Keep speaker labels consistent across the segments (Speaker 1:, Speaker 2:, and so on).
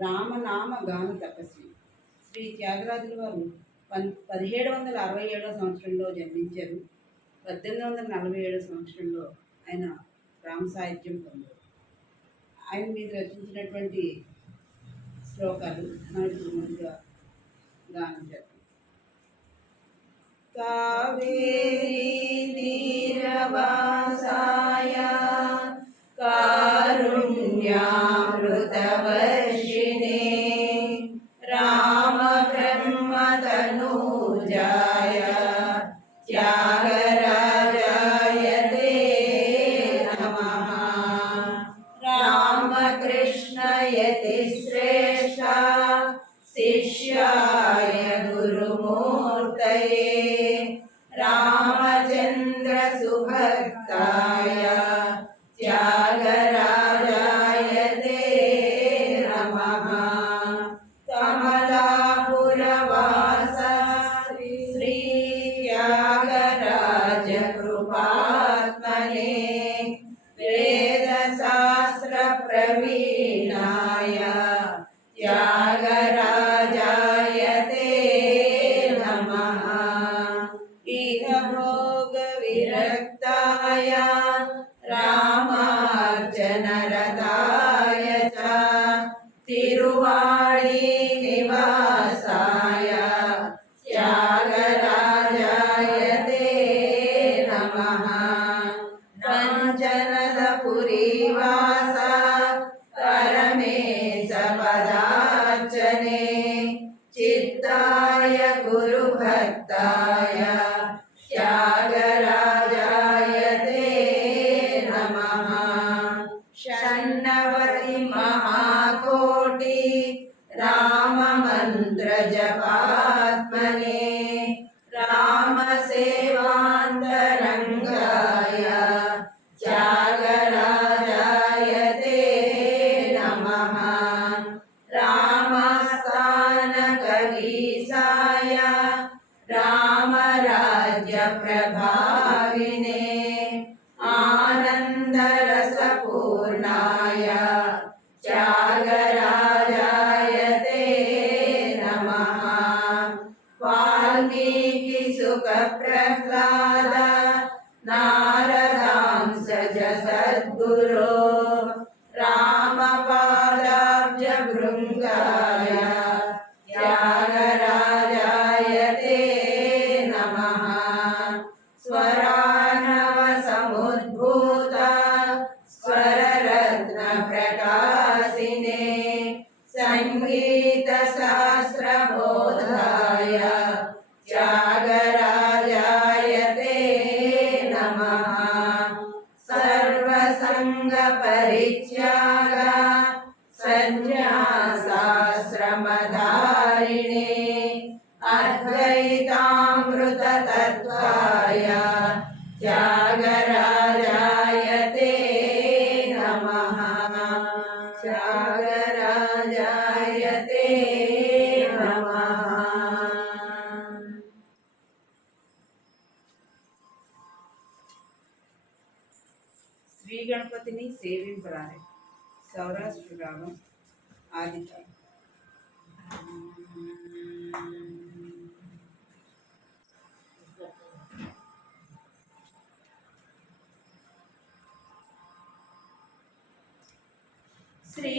Speaker 1: రామనామ గాన తపస్వి. శ్రీ త్యాగరాజుల వారు పన్ పదిహేడు వందల అరవై ఏడవ సంవత్సరంలో జన్మించారు. పద్దెనిమిది వందల నలభై ఏడవ సంవత్సరంలో ఆయన రామ సాహిత్యం పొందారు. ఆయన మీద రచించినటువంటి శ్లోకాలు మనకు ముందుగా గానం చేద్దాం కావేరీ తీరవాసాయ కారుణ్యామృతవర్షిణే चित्ताय गुरु 加 సర్వసంగ పరిత్యాగ సన్యాసాశ్రమధారిణే శ్రీ గణపతిని సేవింపరాని సౌరాష్ట్ర రాగం ఆదిత శ్రీ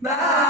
Speaker 1: Bye.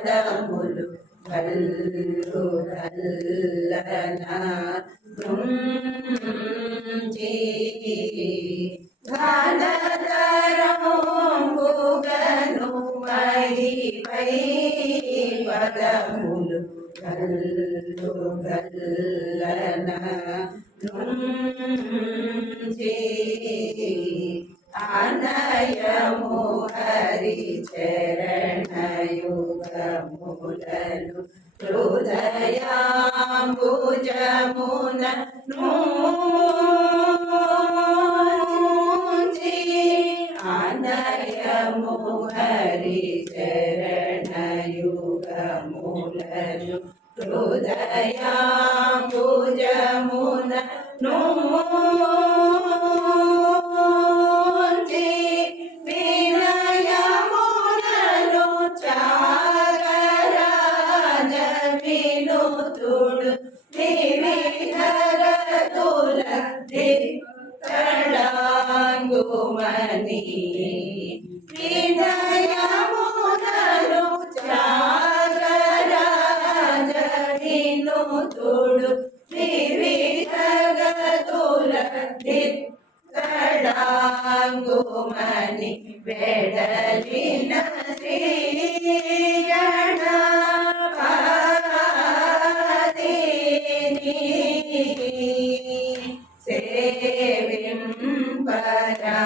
Speaker 1: పదములు కల్లు కల్లన నృంజి అనయము హరి చరణయుగములను హృదయాంబుజమున నూంచి മണി വേടലിന ശ്രീഗണപതി സേവിം പരാ